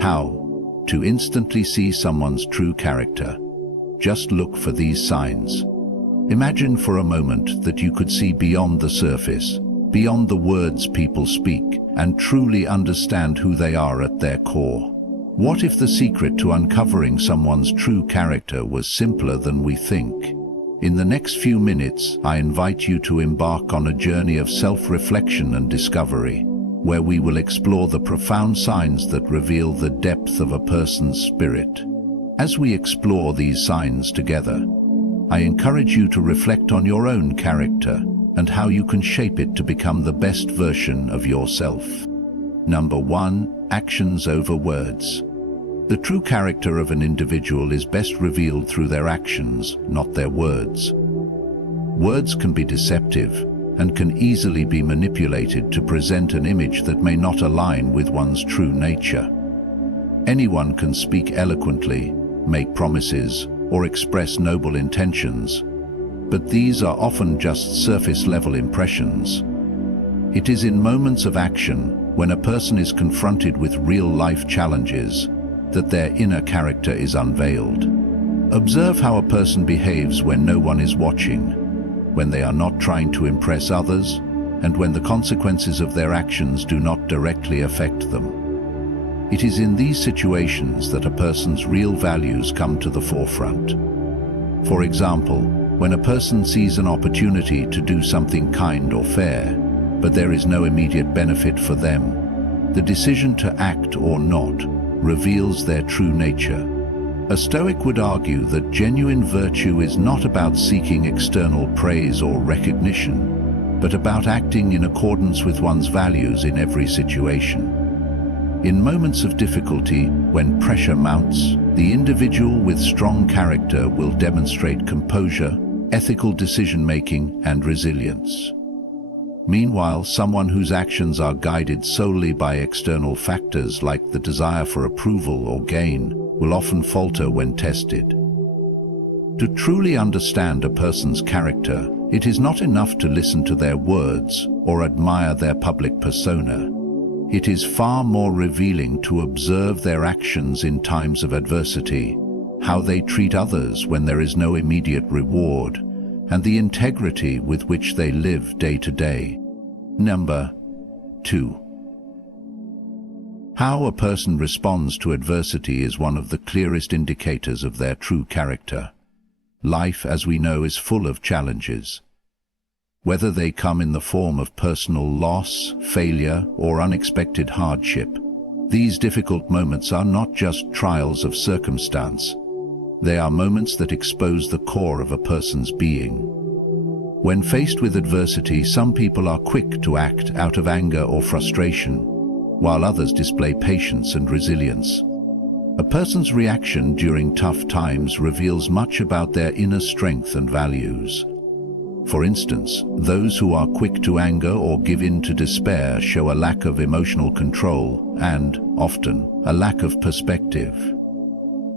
How to instantly see someone's true character. Just look for these signs. Imagine for a moment that you could see beyond the surface, beyond the words people speak, and truly understand who they are at their core. What if the secret to uncovering someone's true character was simpler than we think? In the next few minutes, I invite you to embark on a journey of self-reflection and discovery, where we will explore the profound signs that reveal the depth of a person's spirit. As we explore these signs together, I encourage you to reflect on your own character and how you can shape it to become the best version of yourself. Number 1. Actions over words. The true character of an individual is best revealed through their actions, not their words. Words can be deceptive and can easily be manipulated to present an image that may not align with one's true nature. Anyone can speak eloquently, make promises, or express noble intentions, but these are often just surface-level impressions. It is in moments of action, when a person is confronted with real-life challenges, that their inner character is unveiled. Observe how a person behaves when no one is watching, when they are not trying to impress others, and when the consequences of their actions do not directly affect them. It is in these situations that a person's real values come to the forefront. For example, when a person sees an opportunity to do something kind or fair, but there is no immediate benefit for them, the decision to act or not reveals their true nature. A Stoic would argue that genuine virtue is not about seeking external praise or recognition, but about acting in accordance with one's values in every situation. In moments of difficulty, when pressure mounts, the individual with strong character will demonstrate composure, ethical decision-making, and resilience. Meanwhile, someone whose actions are guided solely by external factors like the desire for approval or gain will often falter when tested. To truly understand a person's character, it is not enough to listen to their words or admire their public persona. It is far more revealing to observe their actions in times of adversity, how they treat others when there is no immediate reward, and the integrity with which they live day to day. Number 2. How a person responds to adversity is one of the clearest indicators of their true character. Life, as we know, is full of challenges. Whether they come in the form of personal loss, failure, or unexpected hardship, these difficult moments are not just trials of circumstance. They are moments that expose the core of a person's being. When faced with adversity, some people are quick to act out of anger or frustration, while others display patience and resilience. A person's reaction during tough times reveals much about their inner strength and values. For instance, those who are quick to anger or give in to despair show a lack of emotional control and, often, a lack of perspective.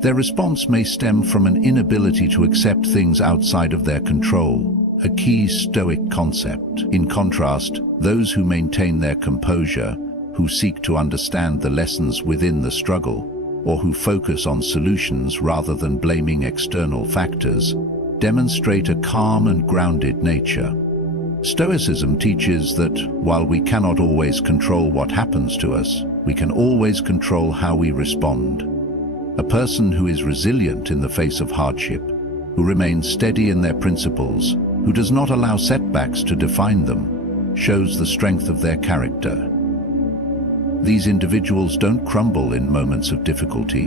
Their response may stem from an inability to accept things outside of their control, a key Stoic concept. In contrast, those who maintain their composure, who seek to understand the lessons within the struggle, or who focus on solutions rather than blaming external factors, demonstrate a calm and grounded nature. Stoicism teaches that, while we cannot always control what happens to us, we can always control how we respond. A person who is resilient in the face of hardship, who remains steady in their principles, who does not allow setbacks to define them, shows the strength of their character. These individuals don't crumble in moments of difficulty.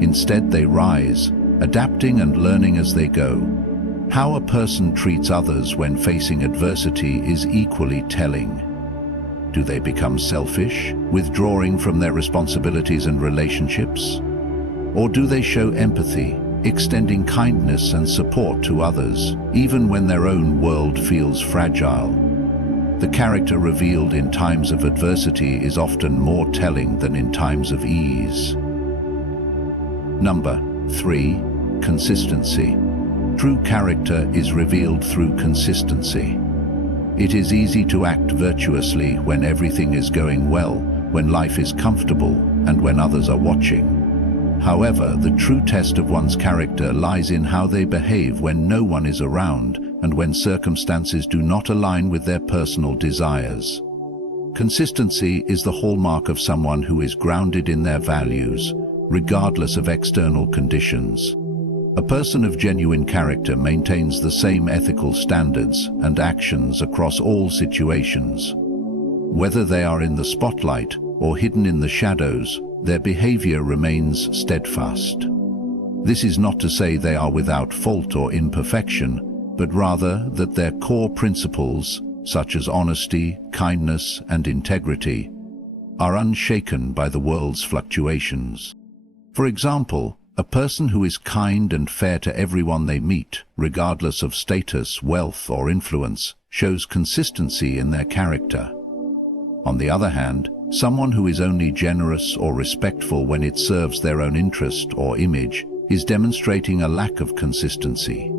Instead, they rise, adapting and learning as they go. How a person treats others when facing adversity is equally telling. Do they become selfish, withdrawing from their responsibilities and relationships? Or do they show empathy, extending kindness and support to others, even when their own world feels fragile? The character revealed in times of adversity is often more telling than in times of ease. Number 3. Consistency. True character is revealed through consistency. It is easy to act virtuously when everything is going well, when life is comfortable, and when others are watching. However, the true test of one's character lies in how they behave when no one is around and when circumstances do not align with their personal desires. Consistency is the hallmark of someone who is grounded in their values, regardless of external conditions. A person of genuine character maintains the same ethical standards and actions across all situations. Whether they are in the spotlight or hidden in the shadows, their behavior remains steadfast. This is not to say they are without fault or imperfection, but rather that their core principles, such as honesty, kindness, and integrity, are unshaken by the world's fluctuations. For example, a person who is kind and fair to everyone they meet, regardless of status, wealth, or influence, shows consistency in their character. On the other hand, someone who is only generous or respectful when it serves their own interest or image is demonstrating a lack of consistency.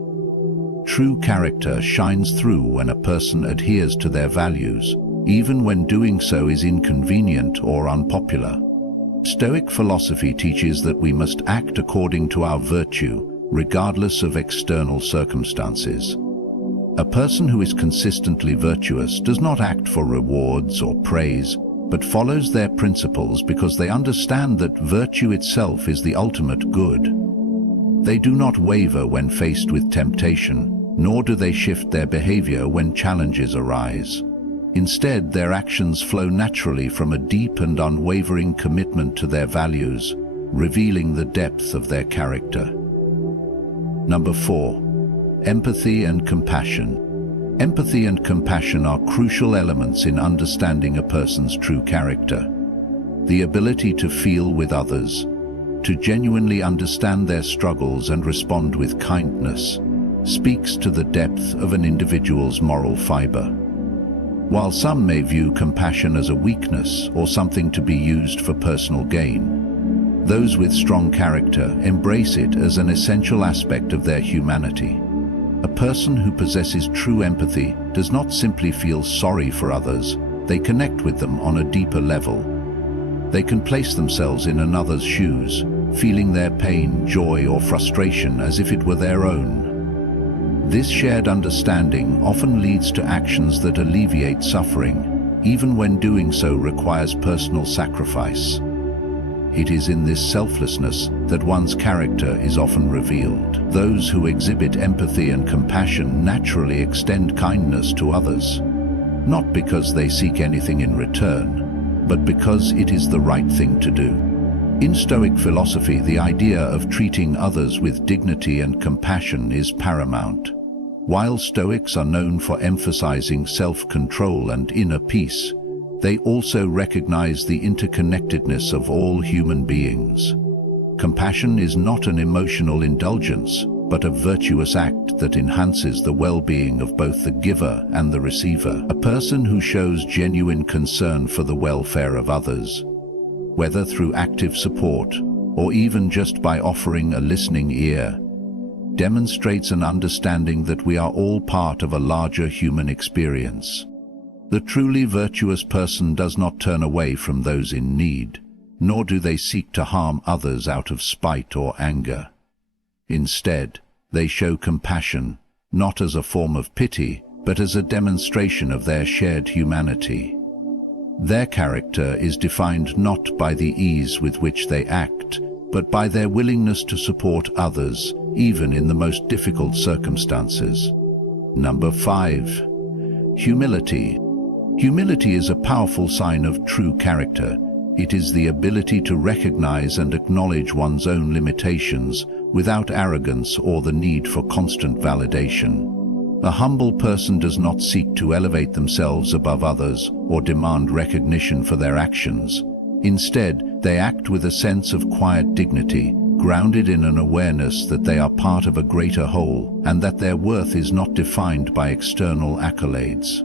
True character shines through when a person adheres to their values, even when doing so is inconvenient or unpopular. Stoic philosophy teaches that we must act according to our virtue, regardless of external circumstances. A person who is consistently virtuous does not act for rewards or praise, but follows their principles because they understand that virtue itself is the ultimate good. They do not waver when faced with temptation, nor do they shift their behavior when challenges arise. Instead, their actions flow naturally from a deep and unwavering commitment to their values, revealing the depth of their character. Number 4. Empathy and compassion. Empathy and compassion are crucial elements in understanding a person's true character. The ability to feel with others, to genuinely understand their struggles and respond with kindness, speaks to the depth of an individual's moral fiber. While some may view compassion as a weakness or something to be used for personal gain, those with strong character embrace it as an essential aspect of their humanity. A person who possesses true empathy does not simply feel sorry for others, they connect with them on a deeper level. They can place themselves in another's shoes, feeling their pain, joy, or frustration as if it were their own. This shared understanding often leads to actions that alleviate suffering, even when doing so requires personal sacrifice. It is in this selflessness that one's character is often revealed. Those who exhibit empathy and compassion naturally extend kindness to others, not because they seek anything in return, but because it is the right thing to do. In Stoic philosophy, the idea of treating others with dignity and compassion is paramount. While Stoics are known for emphasizing self-control and inner peace, they also recognize the interconnectedness of all human beings. Compassion is not an emotional indulgence, but a virtuous act that enhances the well-being of both the giver and the receiver. A person who shows genuine concern for the welfare of others, whether through active support or even just by offering a listening ear, demonstrates an understanding that we are all part of a larger human experience. The truly virtuous person does not turn away from those in need, nor do they seek to harm others out of spite or anger. Instead, they show compassion, not as a form of pity, but as a demonstration of their shared humanity. Their character is defined not by the ease with which they act, but by their willingness to support others, even in the most difficult circumstances. Number 5. Humility. Humility is a powerful sign of true character. It is the ability to recognize and acknowledge one's own limitations without arrogance or the need for constant validation. A humble person does not seek to elevate themselves above others or demand recognition for their actions. Instead, they act with a sense of quiet dignity, grounded in an awareness that they are part of a greater whole and that their worth is not defined by external accolades.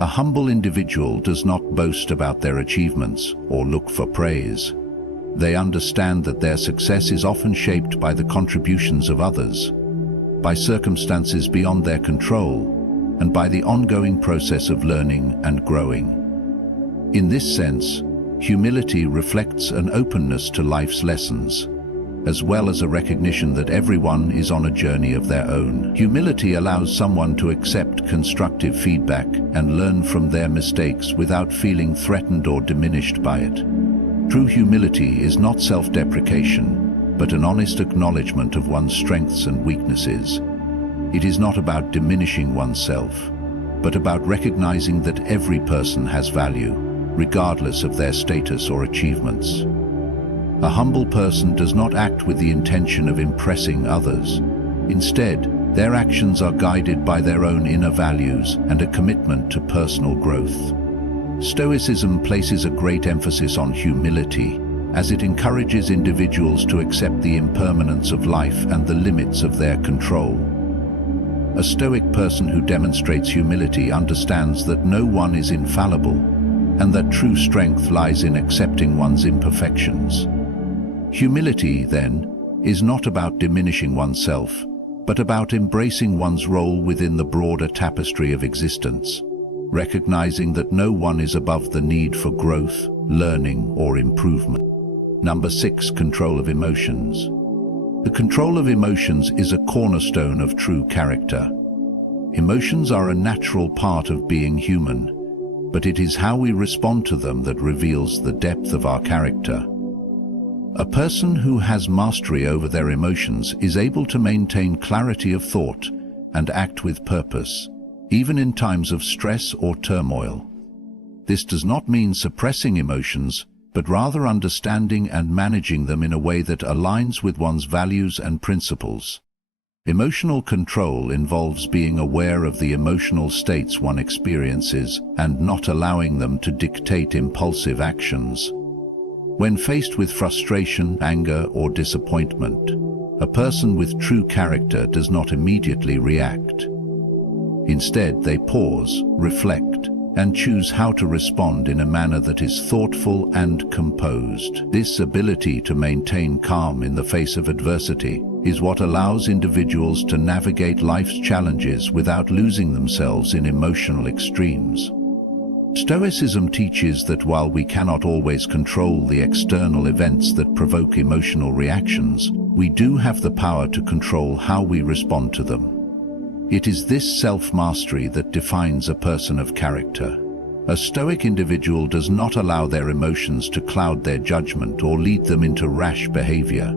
A humble individual does not boast about their achievements or look for praise. They understand that their success is often shaped by the contributions of others, by circumstances beyond their control, and by the ongoing process of learning and growing. In this sense, Humility reflects an openness to life's lessons, as well as a recognition that everyone is on a journey of their own. Humility allows someone to accept constructive feedback and learn from their mistakes without feeling threatened or diminished by it. True humility is not self-deprecation, but an honest acknowledgement of one's strengths and weaknesses. It is not about diminishing oneself, but about recognizing that every person has value, regardless of their status or achievements. A humble person does not act with the intention of impressing others. Instead, their actions are guided by their own inner values and a commitment to personal growth. Stoicism places a great emphasis on humility, as it encourages individuals to accept the impermanence of life and the limits of their control. A Stoic person who demonstrates humility understands that no one is infallible, and that true strength lies in accepting one's imperfections. Humility, then, is not about diminishing oneself, but about embracing one's role within the broader tapestry of existence, recognizing that no one is above the need for growth, learning, or improvement. Number 6, control of emotions. The control of emotions is a cornerstone of true character. Emotions are a natural part of being human, but it is how we respond to them that reveals the depth of our character. A person who has mastery over their emotions is able to maintain clarity of thought and act with purpose, even in times of stress or turmoil. This does not mean suppressing emotions, but rather understanding and managing them in a way that aligns with one's values and principles. Emotional control involves being aware of the emotional states one experiences and not allowing them to dictate impulsive actions. When faced with frustration, anger, or disappointment, a person with true character does not immediately react. Instead, they pause, reflect, and choose how to respond in a manner that is thoughtful and composed. This ability to maintain calm in the face of adversity is what allows individuals to navigate life's challenges without losing themselves in emotional extremes. Stoicism teaches that while we cannot always control the external events that provoke emotional reactions, we do have the power to control how we respond to them. It is this self-mastery that defines a person of character. A Stoic individual does not allow their emotions to cloud their judgment or lead them into rash behavior.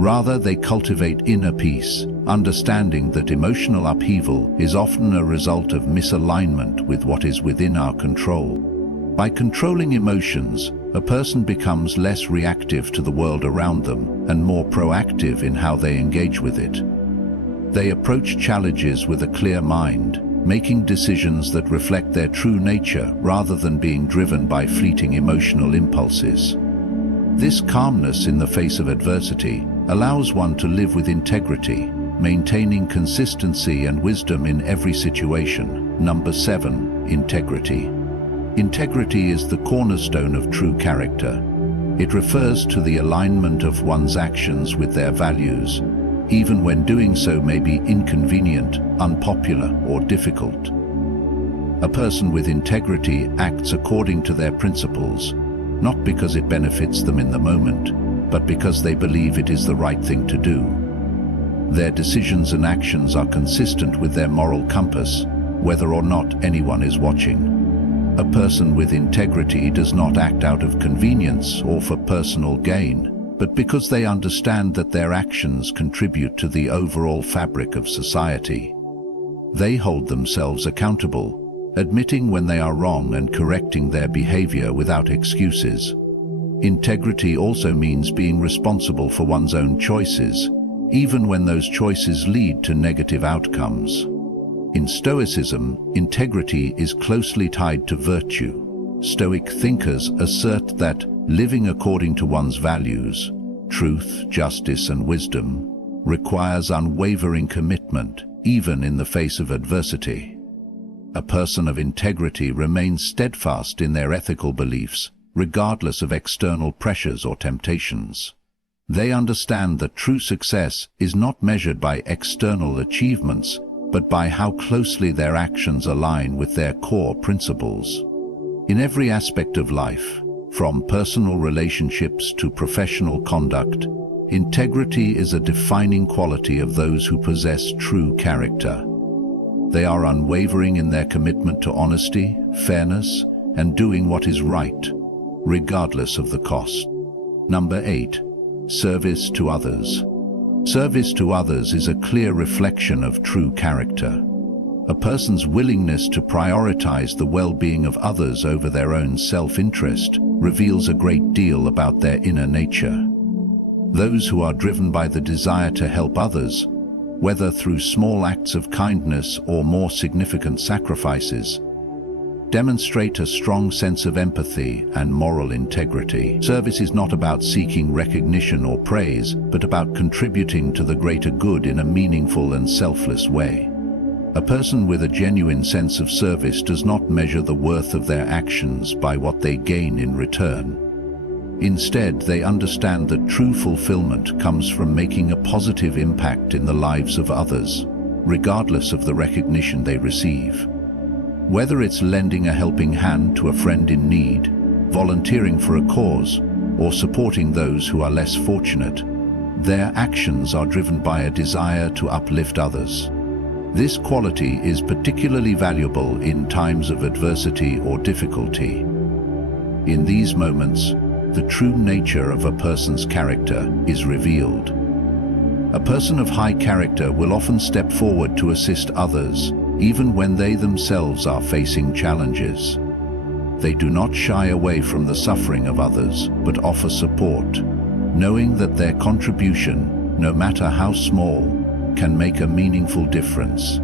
Rather, they cultivate inner peace, understanding that emotional upheaval is often a result of misalignment with what is within our control. By controlling emotions, a person becomes less reactive to the world around them and more proactive in how they engage with it. They approach challenges with a clear mind, making decisions that reflect their true nature rather than being driven by fleeting emotional impulses. This calmness in the face of adversity allows one to live with integrity, maintaining consistency and wisdom in every situation. Number 7, integrity. Integrity is the cornerstone of true character. It refers to the alignment of one's actions with their values, even when doing so may be inconvenient, unpopular, or difficult. A person with integrity acts according to their principles, not because it benefits them in the moment, but because they believe it is the right thing to do. Their decisions and actions are consistent with their moral compass, whether or not anyone is watching. A person with integrity does not act out of convenience or for personal gain, but because they understand that their actions contribute to the overall fabric of society. They hold themselves accountable, admitting when they are wrong and correcting their behavior without excuses. Integrity also means being responsible for one's own choices, even when those choices lead to negative outcomes. In Stoicism, integrity is closely tied to virtue. Stoic thinkers assert that living according to one's values, truth, justice, and wisdom, requires unwavering commitment, even in the face of adversity. A person of integrity remains steadfast in their ethical beliefs, regardless of external pressures or temptations. They understand that true success is not measured by external achievements, but by how closely their actions align with their core principles. In every aspect of life, From personal relationships to professional conduct, integrity is a defining quality of those who possess true character. They are unwavering in their commitment to honesty, fairness, and doing what is right, regardless of the cost. Number 8. Service to others. Service to others is a clear reflection of true character. A person's willingness to prioritize the well-being of others over their own self-interest reveals a great deal about their inner nature. Those who are driven by the desire to help others, whether through small acts of kindness or more significant sacrifices, demonstrate a strong sense of empathy and moral integrity. Service is not about seeking recognition or praise, but about contributing to the greater good in a meaningful and selfless way. A person with a genuine sense of service does not measure the worth of their actions by what they gain in return. Instead, they understand that true fulfillment comes from making a positive impact in the lives of others, regardless of the recognition they receive. Whether it's lending a helping hand to a friend in need, volunteering for a cause, or supporting those who are less fortunate, their actions are driven by a desire to uplift others. This quality is particularly valuable in times of adversity or difficulty. In these moments, the true nature of a person's character is revealed. A person of high character will often step forward to assist others, even when they themselves are facing challenges. They do not shy away from the suffering of others, but offer support, knowing that their contribution, no matter how small, can make a meaningful difference.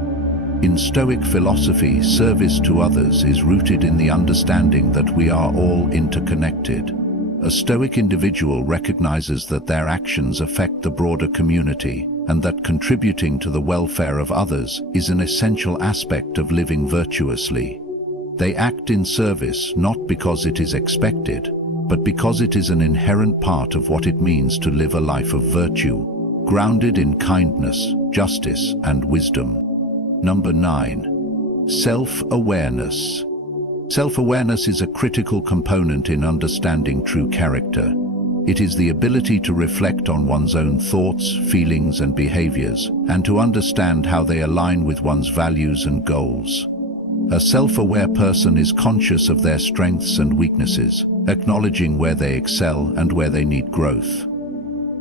In Stoic philosophy, service to others is rooted in the understanding that we are all interconnected. A Stoic individual recognizes that their actions affect the broader community and that contributing to the welfare of others is an essential aspect of living virtuously. They act in service not because it is expected, but because it is an inherent part of what it means to live a life of virtue, grounded in kindness, justice, and wisdom. Number 9. Self-awareness. Self-awareness is a critical component in understanding true character. It is the ability to reflect on one's own thoughts, feelings, and behaviors, and to understand how they align with one's values and goals. A self-aware person is conscious of their strengths and weaknesses, acknowledging where they excel and where they need growth.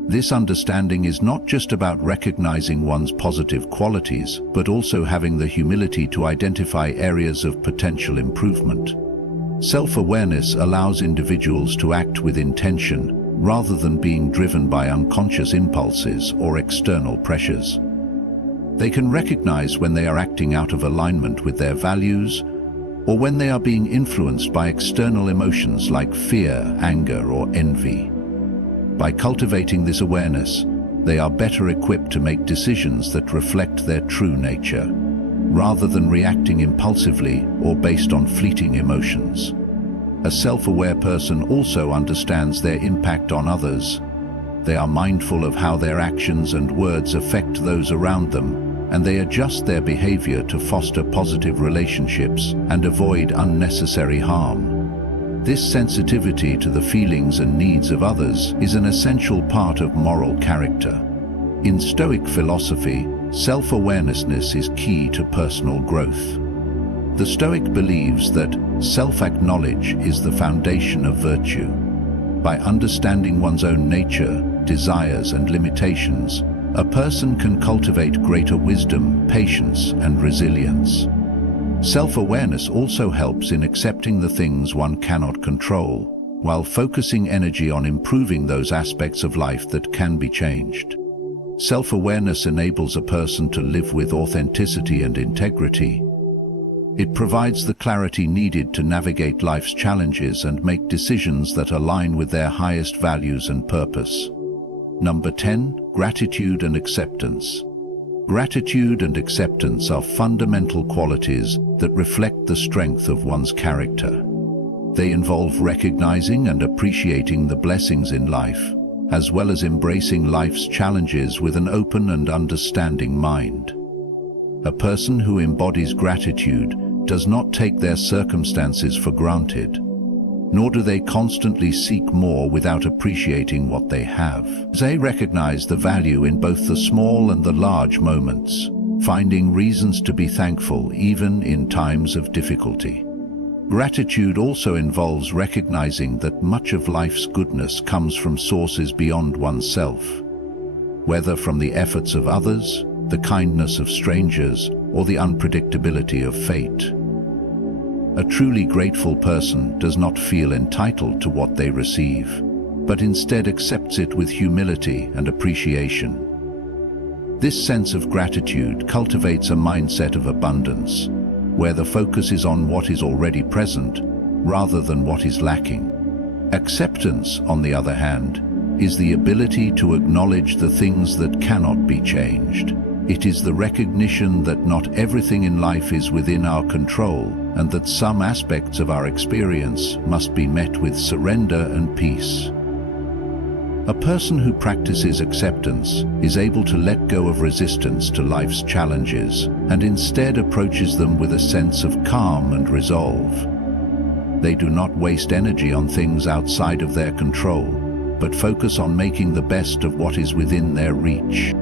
This understanding is not just about recognizing one's positive qualities, but also having the humility to identify areas of potential improvement. Self-awareness allows individuals to act with intention, rather than being driven by unconscious impulses or external pressures. They can recognize when they are acting out of alignment with their values, or when they are being influenced by external emotions like fear, anger, or envy. By cultivating this awareness, they are better equipped to make decisions that reflect their true nature, rather than reacting impulsively or based on fleeting emotions. A self-aware person also understands their impact on others. They are mindful of how their actions and words affect those around them, and they adjust their behavior to foster positive relationships and avoid unnecessary harm. This sensitivity to the feelings and needs of others is an essential part of moral character. In Stoic philosophy, self-awareness is key to personal growth. The Stoic believes that self-acknowledge is the foundation of virtue. By understanding one's own nature, desires, and limitations, a person can cultivate greater wisdom, patience, and resilience. Self-awareness also helps in accepting the things one cannot control, while focusing energy on improving those aspects of life that can be changed. Self-awareness enables a person to live with authenticity and integrity. It provides the clarity needed to navigate life's challenges and make decisions that align with their highest values and purpose. Number 10. Gratitude and acceptance. Gratitude and acceptance are fundamental qualities that reflect the strength of one's character. They involve recognizing and appreciating the blessings in life, as well as embracing life's challenges with an open and understanding mind. A person who embodies gratitude does not take their circumstances for granted. nor do they constantly seek more without appreciating what they have. They recognize the value in both the small and the large moments, finding reasons to be thankful even in times of difficulty. Gratitude also involves recognizing that much of life's goodness comes from sources beyond oneself, whether from the efforts of others, the kindness of strangers, or the unpredictability of fate. A truly grateful person does not feel entitled to what they receive, but instead accepts it with humility and appreciation. This sense of gratitude cultivates a mindset of abundance, where the focus is on what is already present rather than what is lacking. Acceptance, on the other hand, is the ability to acknowledge the things that cannot be changed. It is the recognition that not everything in life is within our control, and that some aspects of our experience must be met with surrender and peace. A person who practices acceptance is able to let go of resistance to life's challenges and instead approaches them with a sense of calm and resolve. They do not waste energy on things outside of their control, but focus on making the best of what is within their reach.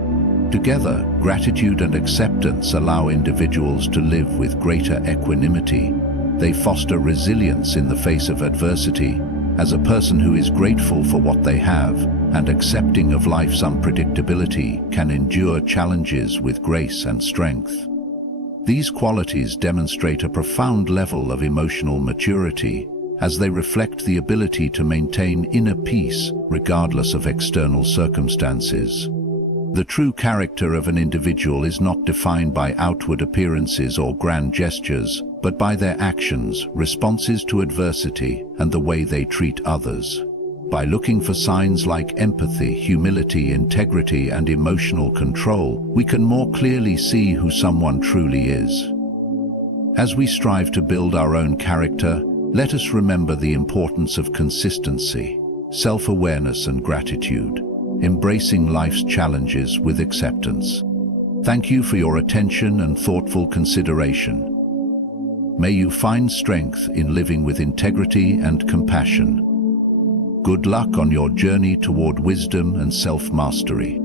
Together, gratitude and acceptance allow individuals to live with greater equanimity. They foster resilience in the face of adversity, as a person who is grateful for what they have and accepting of life's unpredictability can endure challenges with grace and strength. These qualities demonstrate a profound level of emotional maturity, as they reflect the ability to maintain inner peace regardless of external circumstances. The true character of an individual is not defined by outward appearances or grand gestures, but by their actions, responses to adversity, and the way they treat others. By looking for signs like empathy, humility, integrity, and emotional control, we can more clearly see who someone truly is. As we strive to build our own character, let us remember the importance of consistency, self-awareness, and gratitude, embracing life's challenges with acceptance. Thank you for your attention and thoughtful consideration. May you find strength in living with integrity and compassion. Good luck on your journey toward wisdom and self-mastery.